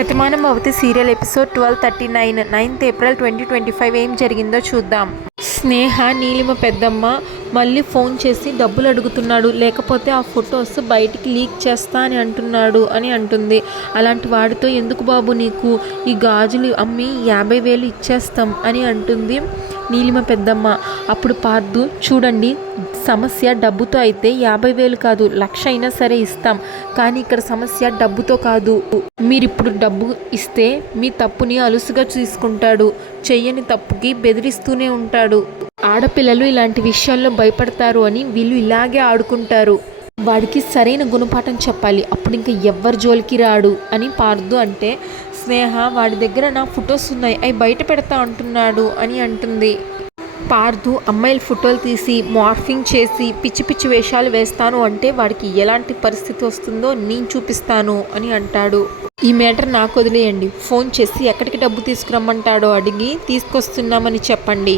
Shatamanam Bhavati serial episode twelve thirty nine ninth April twenty twenty five ఏం జరిగిందో చూద్దాం. స్నేహ నీలిమ పెద్దమ్మ మళ్ళీ ఫోన్ చేసి డబ్బులు అడుగుతున్నాడు. లేకపోతే ఆ ఫొటోస్ బయటికి లీక్ చేస్తా అని అంటున్నాడు అని అంటుంది. అలాంటి వాడితో ఎందుకు బాబు నీకు? ఈ గాజులు అమ్మి యాభై వేలు ఇచ్చేస్తాం అని అంటుంది నీలిమ పెద్దమ్మ. అప్పుడు పార్దు చూడండి సమస్య డబ్బుతో అయితే యాభై వేలు కాదు లక్ష అయినా సరే ఇస్తాం. కానీ ఇక్కడ సమస్య డబ్బుతో కాదు. మీరు ఇప్పుడు డబ్బు ఇస్తే మీ తప్పుని అలుసుగా తీసుకుంటాడు చెయ్యని తప్పుకి బెదిరిస్తూనే ఉంటాడు. ఆడపిల్లలు ఇలాంటి విషయాల్లో భయపడతారు అని వీళ్ళు ఇలాగే ఆడుకుంటారు. వాడికి సరైన గుణపాఠం చెప్పాలి. అప్పుడు ఇంకా ఎవ్వరి జోలికి రాడు అని పార్దు అంటే స్నేహ వాడి దగ్గర నా ఫొటోస్ ఉన్నాయి. అవి బయట పెడతా అంటున్నాడు అని అంటుంది. పార్దు అమ్మాయిల ఫోటోలు తీసి మార్ఫింగ్ చేసి పిచ్చి పిచ్చి వేషాలు వేస్తాను అంటే వాడికి ఎలాంటి పరిస్థితి వస్తుందో నేను చూపిస్తాను అని అంటాడు. ఈ మ్యాటర్ నాకు వదిలేయండి. ఫోన్ చేసి ఎక్కడికి డబ్బు తీసుకురమ్మంటాడో అడిగి తీసుకొస్తున్నామని చెప్పండి.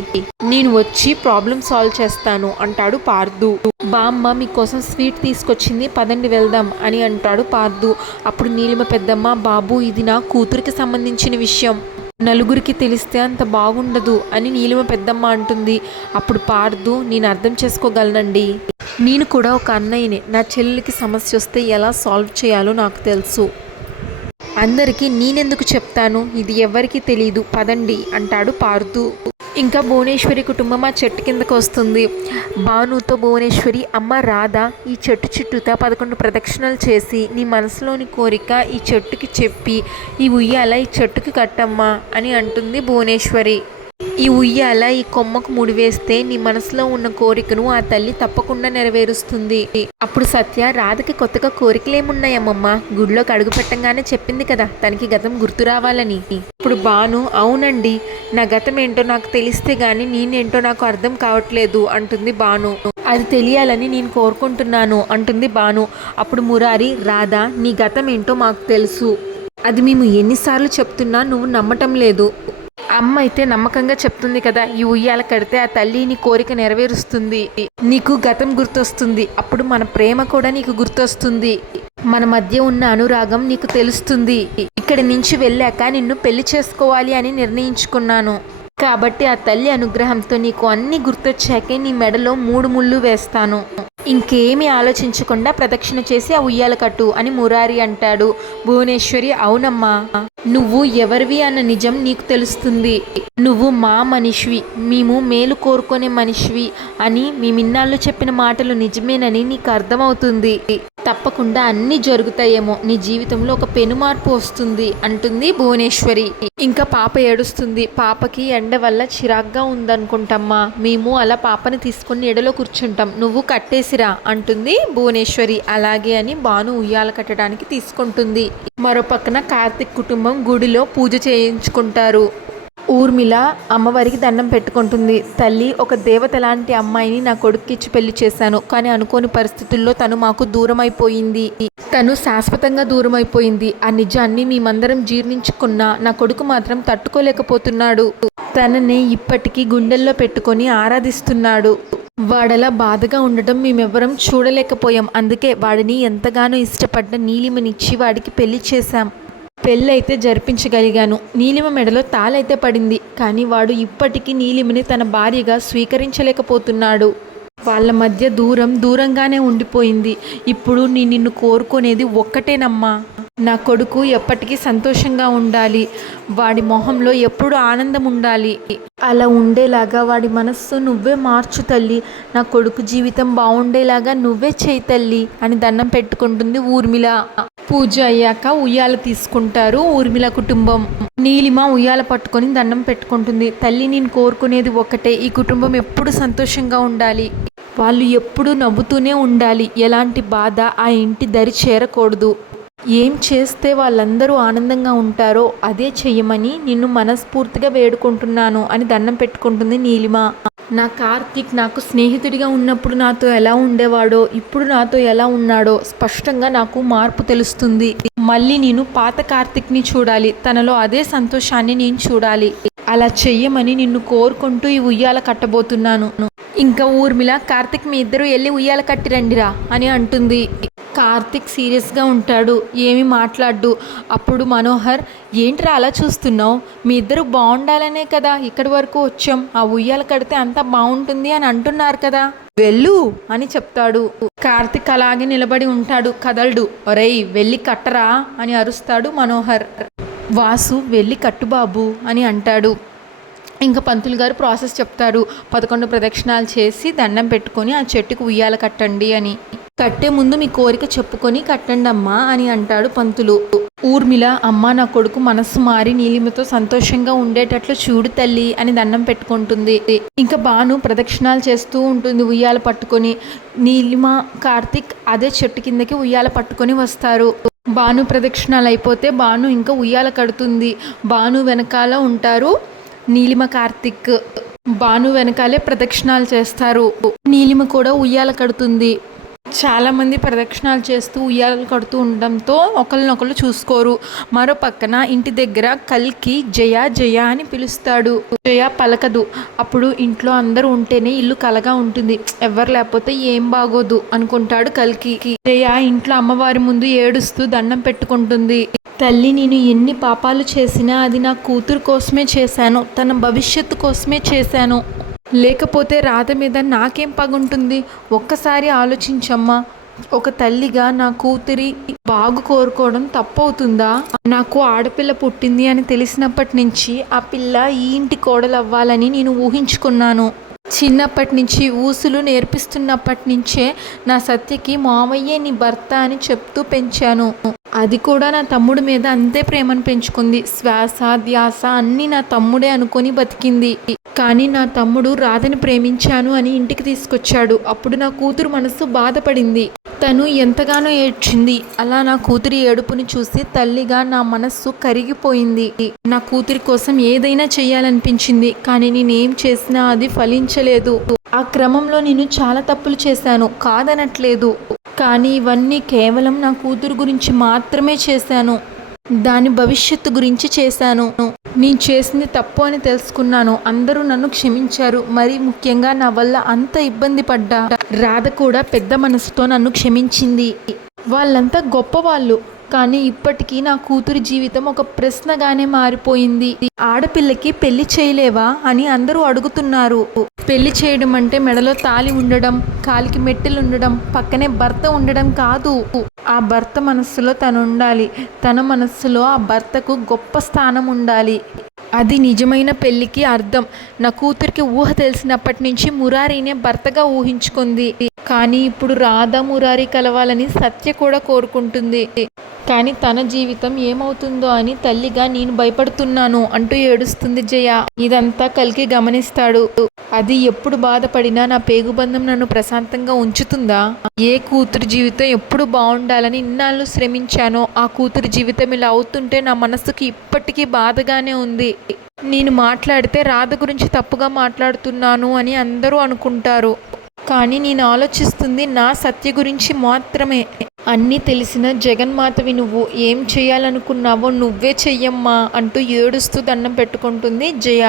నేను వచ్చి ప్రాబ్లం సాల్వ్ చేస్తాను అంటాడు పార్దు. బామ్మ మీకోసం స్వీట్ తీసుకొచ్చింది. పదండి వెళ్దాం అని అంటాడు పార్దు. అప్పుడు నీలిమ పెద్దమ్మ బాబు ఇది నా కూతురికి సంబంధించిన విషయం. నలుగురికి తెలిస్తే అంత బాగుండదు అని నీలిమ పెద్దమ్మ అంటుంది. అప్పుడు పార్దు నేను అర్థం చేసుకోగలనండి. నేను కూడా ఒక అన్నయ్యనే. నా చెల్లెలికి సమస్య వస్తే ఎలా సాల్వ్ చేయాలో నాకు తెలుసు. అందరికీ నేనెందుకు చెప్తాను? ఇది ఎవరికీ తెలియదు పదండి అంటాడు పార్దు. ఇంకా భువనేశ్వరి కుటుంబం ఆ చెట్టు కిందకు వస్తుంది. భానుతో భువనేశ్వరి అమ్మ రాధా ఈ చెట్టు చుట్టూతా పదకొండు ప్రదక్షిణలు చేసి నీ మనసులోని కోరిక ఈ చెట్టుకి చెప్పి ఈ ఉయ్యాల ఈ చెట్టుకి కట్టమ్మా అని అంటుంది భువనేశ్వరి. ఈ ఉయ్యాల ఈ కొమ్మకు ముడివేస్తే నీ మనసులో ఉన్న కోరికను ఆ తల్లి తప్పకుండా నెరవేరుస్తుంది. అప్పుడు సత్య రాధకి కొత్తగా కోరికలేమున్నాయమ్మమ్మ. గుడిలోకి అడుగు పెట్టంగానే చెప్పింది కదా తనకి గతం గుర్తు రావాలని. ఇప్పుడు బాను అవునండి నా గతం ఏంటో నాకు తెలిస్తే గాని నేనేంటో నాకు అర్థం కావట్లేదు అంటుంది బాను అది తెలియాలని నేను కోరుకుంటున్నాను అంటుంది బాను అప్పుడు మురారి రాధా నీ గతం ఏంటో మాకు తెలుసు. అది మేము ఎన్నిసార్లు చెప్తున్నా నువ్వు నమ్మటం లేదు. అమ్మ అయితే నమ్మకంగా చెప్తుంది కదా ఈ ఉయ్యాల కడితే ఆ తల్లి నీ కోరిక నెరవేరుస్తుంది. నీకు గతం గుర్తొస్తుంది. అప్పుడు మన ప్రేమ కూడా నీకు గుర్తొస్తుంది. మన మధ్య ఉన్న అనురాగం నీకు తెలుస్తుంది. ఇక్కడి నుంచి వెళ్ళాక నిన్ను పెళ్ళి చేసుకోవాలి అని నిర్ణయించుకున్నాను. కాబట్టి ఆ తల్లి అనుగ్రహంతో నీకు అన్ని గుర్తొచ్చాకే నీ మెడలో మూడు ముళ్ళు వేస్తాను. ఇంకేమీ ఆలోచించకుండా ప్రదక్షిణ చేసి ఆ ఉయ్యాల కట్టు అని మురారి అంటాడు. భువనేశ్వరి అవునమ్మా. నువ్వు ఎవరివి అన్న నిజం నీకు తెలుస్తుంది. నువ్వు మా మనిషివి మేము మేలు కోరుకునే మనిషివి అని మేమిన్నాళ్ళు చెప్పిన మాటలు నిజమేనని నీకు అర్థమవుతుంది. తప్పకుండా అన్నీ జరుగుతాయేమో నీ జీవితంలో ఒక పెను మార్పు వస్తుంది అంటుంది భువనేశ్వరి. ఇంకా పాప ఏడుస్తుంది పాపకి ఎండ వల్ల చిరాగ్గా ఉందనుకుంటమ్మా. మేము అలా పాపని తీసుకొని ఎడలో కూర్చుంటాం నువ్వు కట్టేసిరా అంటుంది భువనేశ్వరి. అలాగే అని బాను ఉయ్యాల కట్టడానికి తీసుకుంటుంది. మరో పక్కన కార్తిక్ కుటుంబం గుడిలో పూజ చేయించుకుంటారు. ఊర్మిళ అమ్మవారికి దండం పెట్టుకుంటుంది. తల్లి ఒక దేవత లాంటి అమ్మాయిని నా కొడుక్కి ఇచ్చి పెళ్ళి చేశాను. కానీ అనుకోని పరిస్థితుల్లో తను మాకు దూరం అయిపోయింది తను శాశ్వతంగా దూరం అయిపోయింది ఆ నిజాన్ని మేమందరం జీర్ణించుకున్నా నా కొడుకు మాత్రం తట్టుకోలేకపోతున్నాడు. తనని ఇప్పటికీ గుండెల్లో పెట్టుకొని ఆరాధిస్తున్నాడు. వాడలా బాధగా ఉండటం మేమెవ్వరం చూడలేకపోయాం. అందుకే వాడిని ఎంతగానో ఇష్టపడ్డ నీలిమనిచ్చి వాడికి పెళ్ళి చేశాం. పెళ్ళైతే జరిపించగలిగాను. నీలిమ మెడలో తాళైతే పడింది. కానీ వాడు ఇప్పటికీ నీలిమని తన భార్యగా స్వీకరించలేకపోతున్నాడు. వాళ్ళ మధ్య దూరం దూరంగానే ఉండిపోయింది. ఇప్పుడు నీ నిన్ను కోరుకునేది ఒక్కటేనమ్మా. నా కొడుకు ఎప్పటికీ సంతోషంగా ఉండాలి. వాడి మొహంలో ఎప్పుడు ఆనందం ఉండాలి. అలా ఉండేలాగా వాడి మనస్సు నువ్వే మార్చు తల్లి. నా కొడుకు జీవితం బాగుండేలాగా నువ్వే చేయి తల్లి అని దండం పెట్టుకుంటుంది ఊర్మిళ. పూజ అయ్యాక ఉయ్యాల తీసుకుంటారు ఊర్మిళ కుటుంబం. నీలిమ ఉయ్యాల పట్టుకొని దండం పెట్టుకుంటుంది. తల్లి నేను కోరుకునేది ఒకటే ఈ కుటుంబం ఎప్పుడు సంతోషంగా ఉండాలి. వాళ్ళు ఎప్పుడూ నవ్వుతూనే ఉండాలి. ఎలాంటి బాధ ఆ ఇంటి దరి చేరకూడదు. ఏం చేస్తే వాళ్ళందరూ ఆనందంగా ఉంటారో అదే చెయ్యమని నిన్ను మనస్ఫూర్తిగా వేడుకుంటున్నాను అని దండం పెట్టుకుంటుంది నీలిమ. నా కార్తీక్ నాకు స్నేహితుడిగా ఉన్నప్పుడు నాతో ఎలా ఉండేవాడో ఇప్పుడు నాతో ఎలా ఉన్నాడో స్పష్టంగా నాకు మార్పు తెలుస్తుంది. మళ్ళీ నేను పాత కార్తీక్ని చూడాలి తనలో అదే సంతోషాన్ని నేను చూడాలి. అలా చెయ్యమని నిన్ను కోరుకుంటూ ఈ ఉయ్యాల కట్టబోతున్నాను. ఇంకా ఊర్మిళ కార్తిక్ మీ ఇద్దరు వెళ్ళి ఉయ్యాల కట్టిరండిరా అని అంటుంది. కార్తిక్ సీరియస్గా ఉంటాడు ఏమి మాట్లాడు అప్పుడు మనోహర్ ఏంట్రా అలా చూస్తున్నావు? మీ ఇద్దరు బాగుండాలనే కదా ఇక్కడి వరకు వచ్చాం. ఆ ఉయ్యాల కడితే అంత బాగుంటుంది అని అంటున్నారు కదా. వెళ్ళు అని చెప్తాడు. కార్తిక్ అలాగే నిలబడి ఉంటాడు. కదల్డు. ఒరేయ్ వెళ్ళి కట్టరా అని అరుస్తాడు మనోహర్. వాసు వెళ్ళి కట్టు బాబు అని అంటాడు. ఇంకా పంతులు గారు ప్రాసెస్ చెప్తారు. పదకొండు ప్రదక్షిణాలు చేసి దండం పెట్టుకొని ఆ చెట్టుకు ఉయ్యాల కట్టండి అని. కట్టే ముందు మీ కోరిక చెప్పుకొని కట్టండి అమ్మా అని అంటాడు పంతులు. ఊర్మిళ అమ్మ నా కొడుకు మనస్సు మారి నీలిమతో సంతోషంగా ఉండేటట్లు చూడు తల్లి అని దండం పెట్టుకుంటుంది. ఇంకా బాను ప్రదక్షిణాలు చేస్తూ ఉంటుంది ఉయ్యాల పట్టుకొని. నీలిమ కార్తిక్ అదే చెట్టు కిందకి ఉయ్యాల పట్టుకొని వస్తారు. బాను ప్రదక్షిణాలు అయిపోతే బాను ఇంకా ఉయ్యాల కడుతుంది. బాను వెనకాల ఉంటారు నీలిమ కార్తిక్. బాను వెనకాలే ప్రదక్షిణాలు చేస్తారు. నీలిమ కూడా ఉయ్యాల కడుతుంది. చాలామంది ప్రదక్షిణాలు చేస్తూ ఉయ్యాలలు కడుతూ ఉండడంతో ఒకరినొకరు చూసుకోరు. మరో పక్కన ఇంటి దగ్గర కల్కి జయ జయ అని పిలుస్తాడు. జయ పలకదు. అప్పుడు ఇంట్లో అందరూ ఉంటేనే ఇల్లు కలగా ఉంటుంది. ఎవరు లేకపోతే ఏం బాగోదు అనుకుంటాడు కల్కి. జయ ఇంట్లో అమ్మవారి ముందు ఏడుస్తూ దండం పెట్టుకుంటుంది. తల్లి నేను ఎన్ని పాపాలు చేసినా అది నా కూతురు కోసమే చేశాను. తన భవిష్యత్తు కోసమే చేశాను. లేకపోతే రాధ మీద నాకేం పగుంటుంది? ఒక్కసారి ఆలోచించమ్మా. ఒక తల్లిగా నా కూతురి బాగు కోరుకోవడం తప్పవుతుందా? నాకు ఆడపిల్ల పుట్టింది అని తెలిసినప్పటి నుంచి ఆ పిల్ల ఈ ఇంటి కోడలు అవ్వాలని నేను ఊహించుకున్నాను. చిన్నప్పటి నుంచి ఊసులు నేర్పిస్తున్నప్పటి నుంచే నా సత్యకి మామయ్యే నీ భర్త అని చెప్తూ పెంచాను. అది కూడా నా తమ్ముడి మీద అంతే ప్రేమను పెంచుకుంది. శ్వాస ధ్యాస అన్నీ నా తమ్ముడే అనుకొని బతికింది. కానీ నా తమ్ముడు రాధని ప్రేమించాను అని ఇంటికి తీసుకొచ్చాడు. అప్పుడు నా కూతురు మనసు బాధపడింది. తను ఎంతగానో ఏడ్చింది. అలా నా కూతురి ఏడుపుని చూసి తల్లిగా నా మనస్సు కరిగిపోయింది. నా కూతురి కోసం ఏదైనా చేయాలనిపించింది కానీ నేనేం చేసినా అది ఫలించ ఫలించలేదు ఆ క్రమంలో నేను చాలా తప్పులు చేశాను. కాదనట్లేదు. కానీ ఇవన్నీ కేవలం నా కూతురు గురించి మాత్రమే చేశాను. దాని భవిష్యత్తు గురించి చేశాను. నేను చేసింది తప్పు అని తెలుసుకున్నాను. అందరూ నన్ను క్షమించారు. మరి ముఖ్యంగా నా వల్ల అంత ఇబ్బంది పడ్డా? రాధ కూడా పెద్ద మనసుతో నన్ను క్షమించింది. వాళ్ళంతా గొప్పవాళ్ళు. కానీ ఇప్పటికీ నా కూతురి జీవితం ఒక ప్రశ్నగానే మారిపోయింది. ఆడపిల్లకి పెళ్ళి చేయలేవా అని అందరూ అడుగుతున్నారు. పెళ్ళి చేయడం అంటే మెడలో తాలి ఉండడం కాలికి మెట్టెలు ఉండడం పక్కనే భర్త ఉండడం కాదు. ఆ భర్త మనస్సులో తను ఉండాలి. తన మనస్సులో ఆ భర్తకు గొప్ప స్థానం ఉండాలి. అది నిజమైన పెళ్ళికి అర్థం. నా కూతురికి ఊహ తెలిసినప్పటి నుంచి మురారీనే భర్తగా ఊహించుకుంది. కానీ ఇప్పుడు రాధా మురారి కలవాలని సత్య కూడా కోరుకుంటుంది. కానీ తన జీవితం ఏమవుతుందో అని తల్లిగా నేను భయపడుతున్నాను అంటూ ఏడుస్తుంది జయ. ఇదంతా కలికి గమనిస్తాడు. అది ఎప్పుడు బాధపడినా నా పేగుబంధం నన్ను ప్రశాంతంగా ఉంచుతుందా? ఏ కూతురు జీవితం ఎప్పుడు బాగుండాలని ఇన్నాళ్ళు శ్రమించానో ఆ కూతురు జీవితం ఇలా అవుతుంటే నా మనసుకి ఇప్పటికీ బాధగానే ఉంది. నేను మాట్లాడితే రాధ గురించి తప్పుగా మాట్లాడుతున్నాను అని అందరూ అనుకుంటారు. కానీ నేను ఆలోచిస్తుంది నా సత్య గురించి మాత్రమే. అన్నీ తెలిసిన జగన్మాతవి నువ్వు ఏం చేయాలనుకున్నావో నువ్వే చెయ్యమ్మా అంటూ ఏడుస్తూ దండం పెట్టుకుంటుంది జయ.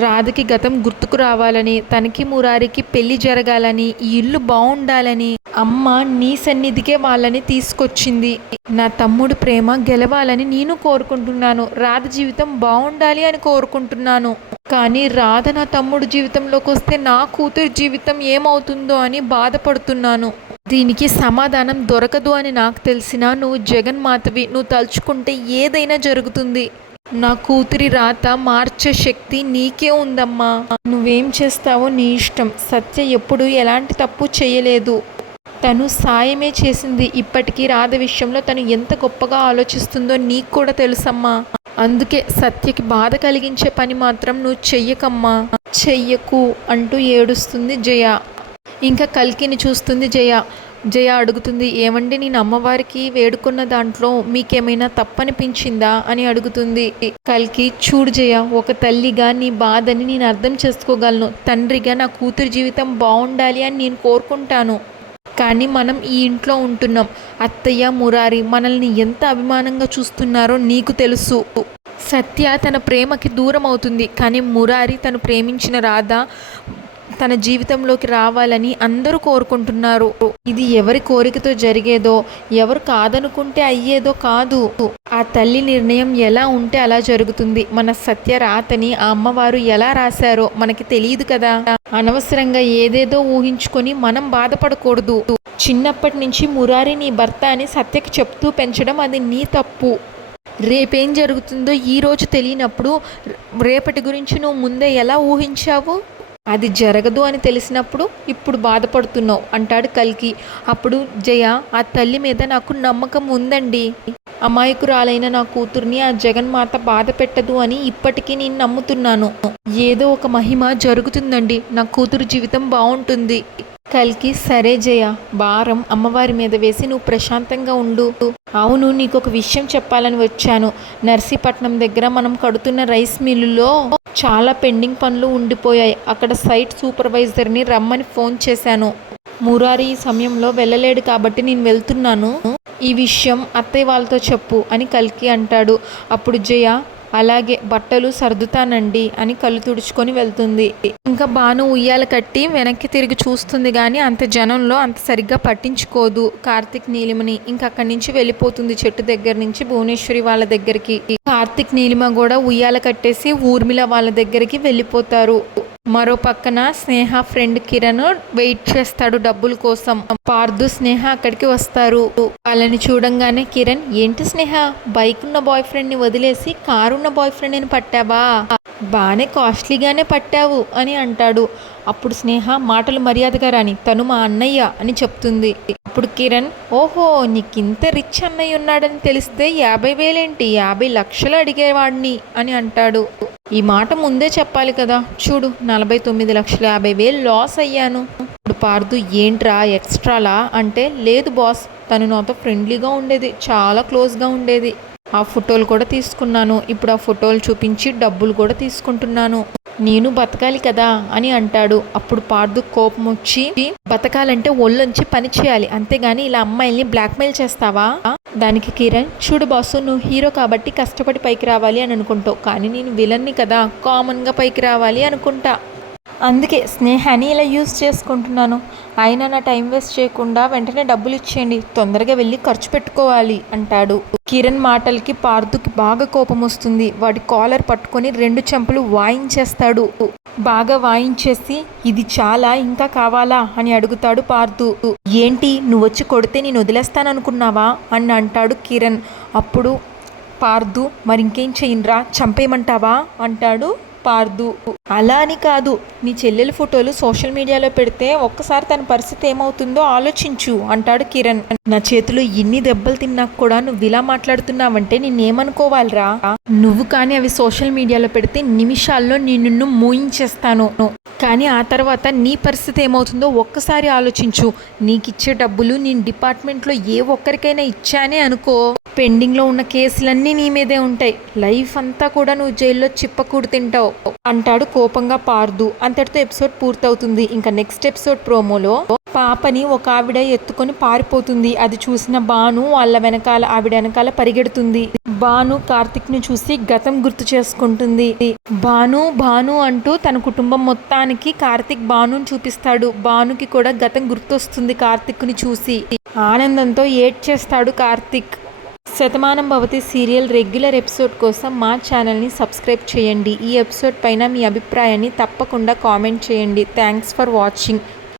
రాధకి గతం గుర్తుకు రావాలని తనకి మురారికి పెళ్ళి జరగాలని ఈ ఇల్లు బాగుండాలని అమ్మ నీ సన్నిధికే వాళ్ళని తీసుకొచ్చింది. నా తమ్ముడు ప్రేమ గెలవాలని నేను కోరుకుంటున్నాను రాధ జీవితం బాగుండాలి అని కోరుకుంటున్నాను. కానీ రాధ నా తమ్ముడు జీవితంలోకి వస్తే నా కూతురు జీవితం ఏమవుతుంది? అని బాధపడుతున్నాను. దీనికి సమాధానం దొరకదు అని నాకు తెలిసినా నువ్వు జగన్ మాతవి నువ్వు తలుచుకుంటే ఏదైనా జరుగుతుంది. నా కూతురి రాత మార్చే శక్తి నీకే ఉందమ్మా. నువ్వేం చేస్తావో నీ ఇష్టం. సత్య ఎప్పుడు ఎలాంటి తప్పు చేయలేదు. తను సాయమే చేసింది ఇప్పటికీ రాధ విషయంలో తను ఎంత గొప్పగా ఆలోచిస్తుందో నీకు కూడా తెలుసమ్మా. అందుకే సత్యకి బాధ కలిగించే పని మాత్రం నువ్వు చెయ్యకమ్మా. చెయ్యకు అంటూ ఏడుస్తుంది జయ. ఇంకా కల్కిని చూస్తుంది జయ. జయ అడుగుతుంది ఏమండి నేను అమ్మవారికి వేడుకున్న దాంట్లో మీకేమైనా తప్పనిపించిందా? అని అడుగుతుంది. కల్కి చూడు జయ ఒక తల్లిగా నీ బాధని నేను అర్థం చేసుకోగలను. తండ్రిగా నా కూతురు జీవితం బాగుండాలి అని నేను కోరుకుంటాను. కానీ మనం ఈ ఇంట్లో ఉంటున్నాం. అత్తయ్య మురారి మనల్ని ఎంత అభిమానంగా చూస్తున్నారో నీకు తెలుసు. సత్య తన ప్రేమకి దూరం అవుతుంది కానీ మురారి తను ప్రేమించిన రాధ తన జీవితంలోకి రావాలని అందరూ కోరుకుంటున్నారు. ఇది ఎవరి కోరికతో జరిగేదో ఎవరు కాదనుకుంటే అయ్యేదో కాదు. ఆ తల్లి నిర్ణయం ఎలా ఉంటే అలా జరుగుతుంది. మన సత్య రాతని ఆ అమ్మవారు ఎలా రాశారో మనకి తెలియదు కదా. అనవసరంగా ఏదేదో ఊహించుకొని మనం బాధపడకూడదు. చిన్నప్పటి నుంచి మురారి నీ భర్త అని సత్యకి చెప్తూ పెంచడం అది నీ తప్పు. రేపేం జరుగుతుందో ఈ రోజు తెలియనప్పుడు రేపటి గురించి నువ్వు ముందే ఎలా ఊహించావు? అది జరగదు అని తెలిసినప్పుడు ఇప్పుడు బాధపడుతున్నావు అంటాడు కల్కి. అప్పుడు జయ ఆ తల్లి మీద నాకు నమ్మకం ఉందండి. అమాయకురాలైన నా కూతుర్ని ఆ జగన్మాత బాధ పెట్టదు అని ఇప్పటికీ నేను నమ్ముతున్నాను. ఏదో ఒక మహిమ జరుగుతుందండి. నా కూతురు జీవితం బాగుంటుంది. కల్కి సరే జయ భారం అమ్మవారి మీద వేసి నువ్వు ప్రశాంతంగా ఉండు. అవును నీకు ఒక విషయం చెప్పాలని వచ్చాను. నర్సీపట్నం దగ్గర మనం కడుతున్న రైస్ మిల్లులో చాలా పెండింగ్ పనులు ఉండిపోయాయి. అక్కడ సైట్ సూపర్వైజర్ని రమ్మని ఫోన్ చేశాను. మురారి ఈ సమయంలో వెళ్ళలేడు కాబట్టి నేను వెళ్తున్నాను. ఈ విషయం అత్తయ్య వాళ్ళతో చెప్పు అని కల్కి అంటాడు. అప్పుడు జయ అలాగే బట్టలు సర్దుతానండి అని కళ్ళు తుడుచుకొని వెళ్తుంది. ఇంకా బాను ఉయ్యాల కట్టి వెనక్కి తిరిగి చూస్తుంది కానీ అంత జనంలో అంత సరిగ్గా పట్టించుకోదు. కార్తిక్ నీలిమని ఇంకా అక్కడి నుంచి వెళ్ళిపోతుంది చెట్టు దగ్గర నుంచి భువనేశ్వరి వాళ్ళ దగ్గరికి. కార్తిక్ నీలిమ కూడా ఉయ్యాల కట్టేసి ఊర్మిళ వాళ్ళ దగ్గరికి వెళ్ళిపోతారు. మరో పక్కన స్నేహ ఫ్రెండ్ కిరణ్ వెయిట్ చేస్తాడు డబ్బుల కోసం. పార్దు స్నేహ అక్కడికి వస్తారు. వాళ్ళని చూడంగానే కిరణ్ ఏంటి స్నేహ? బైక్ ఉన్న బాయ్ ఫ్రెండ్ని వదిలేసి కారు ఉన్న బాయ్ ఫ్రెండ్ని పట్టావా? బాగానే కాస్ట్లీగానే పట్టావు అని అంటాడు. అప్పుడు స్నేహ మాటలు మర్యాదగా రాని తను మా అన్నయ్య అని చెప్తుంది. అప్పుడు కిరణ్ ఓహో నీకింత రిచ్ అన్నయ్య ఉన్నాడని తెలిస్తే యాభై వేలేంటి? యాభై లక్షలు అడిగేవాడిని అని అంటాడు. ఈ మాట ముందే చెప్పాలి కదా. చూడు నలభై తొమ్మిది లక్షల యాభై వేలు లాస్ అయ్యాను. ఇప్పుడు పార్దు ఏంట్రా ఎక్స్ట్రాలా అంటే లేదు బాస్ తను నాతో ఫ్రెండ్లీగా ఉండేది చాలా క్లోజ్గా ఉండేది. ఆ ఫోటోలు కూడా తీసుకున్నాను. ఇప్పుడు ఆ ఫోటోలు చూపించి డబ్బులు కూడా తీసుకుంటున్నాను. నేను బతకాలి కదా అని అంటాడు. అప్పుడు పార్దు కోపం వచ్చి బతకాలంటే ఒళ్ళొంచి పని చేయాలి. అంతేగాని ఇలా అమ్మాయిల్ని బ్లాక్మెయిల్ చేస్తావా? దానికి కిరణ్ చూడు బాసు నువ్వు హీరో కాబట్టి కష్టపడి పైకి రావాలి అని అనుకుంటావు. కానీ నేను విలన్ని కదా కామన్గా పైకి రావాలి అనుకుంటా. అందుకే స్నేహాన్ని ఇలా యూజ్ చేసుకుంటున్నాను. అయినా నా టైం వేస్ట్ చేయకుండా వెంటనే డబ్బులు ఇచ్చేయండి. తొందరగా వెళ్ళి ఖర్చు పెట్టుకోవాలి అంటాడు. కిరణ్ మాటలకి పార్థుకి బాగా కోపం వస్తుంది. వాడి కాలర్ పట్టుకొని రెండు చెంపలు వాయించేస్తాడు. బాగా వాయించేసి ఇది చాలా ఇంకా కావాలా? అని అడుగుతాడు పార్థు ఏంటి నువ్వు వచ్చి కొడితే నేను వదిలేస్తాననుకున్నావా? అని అంటాడు కిరణ్. అప్పుడు పార్దు మరింకేం చెయ్యనరా? చంపేయమంటావా? అంటాడు పార్దు. అలా అని కాదు. నీ చెల్లెల ఫోటోలు సోషల్ మీడియాలో పెడితే ఒక్కసారి తన పరిస్థితి ఏమవుతుందో ఆలోచించు అంటాడు కిరణ్. నా చేతిలో ఎన్ని దెబ్బలు తిన్నాక కూడా నువ్వు ఇలా మాట్లాడుతున్నావంటే నిన్నేమనుకోవాలిరా? నువ్వు కానీ అవి సోషల్ మీడియాలో పెడితే నిమిషాల్లో నిన్ను మూయించేస్తాను. కానీ ఆ తర్వాత నీ పరిస్థితి ఏమవుతుందో ఒక్కసారి ఆలోచించు. నీకిచ్చే డబ్బులు నేను డిపార్ట్మెంట్లో ఏ ఒక్కరికైనా ఇచ్చానే అనుకో. పెండింగ్లో ఉన్న కేసులన్నీ నీ మీదే ఉంటాయి. లైఫ్ అంతా కూడా నువ్వు జైల్లో చిప్పకూడు తింటావు. అంటాడు కోపంగా పార్దు. అంతటితో ఎపిసోడ్ పూర్తవుతుంది. ఇంకా నెక్స్ట్ ఎపిసోడ్ ప్రోమోలో పాపని ఒక ఆవిడ ఎత్తుకొని పారిపోతుంది. అది చూసిన బాను వాళ్ళ వెనకాల ఆవిడ వెనకాల పరిగెడుతుంది. బాను కార్తిక్ను చూసి గతం గుర్తు చేసుకుంటుంది. బాను బాను అంటూ తన కుటుంబం మొత్తానికి కార్తిక్ బాను చూపిస్తాడు. బానుకి కూడా గతం గుర్తొస్తుంది కార్తిక్ని చూసి. ఆనందంతో ఏడ్ చేస్తాడు Karthik. Shatamanam Bhavati serial regular episode కోసం మా ఛానల్ని సబ్స్క్రైబ్ చేయండి. ఈ ఎపిసోడ్ పైన మీ అభిప్రాయాన్ని తప్పకుండా కామెంట్ చేయండి. Thanks for watching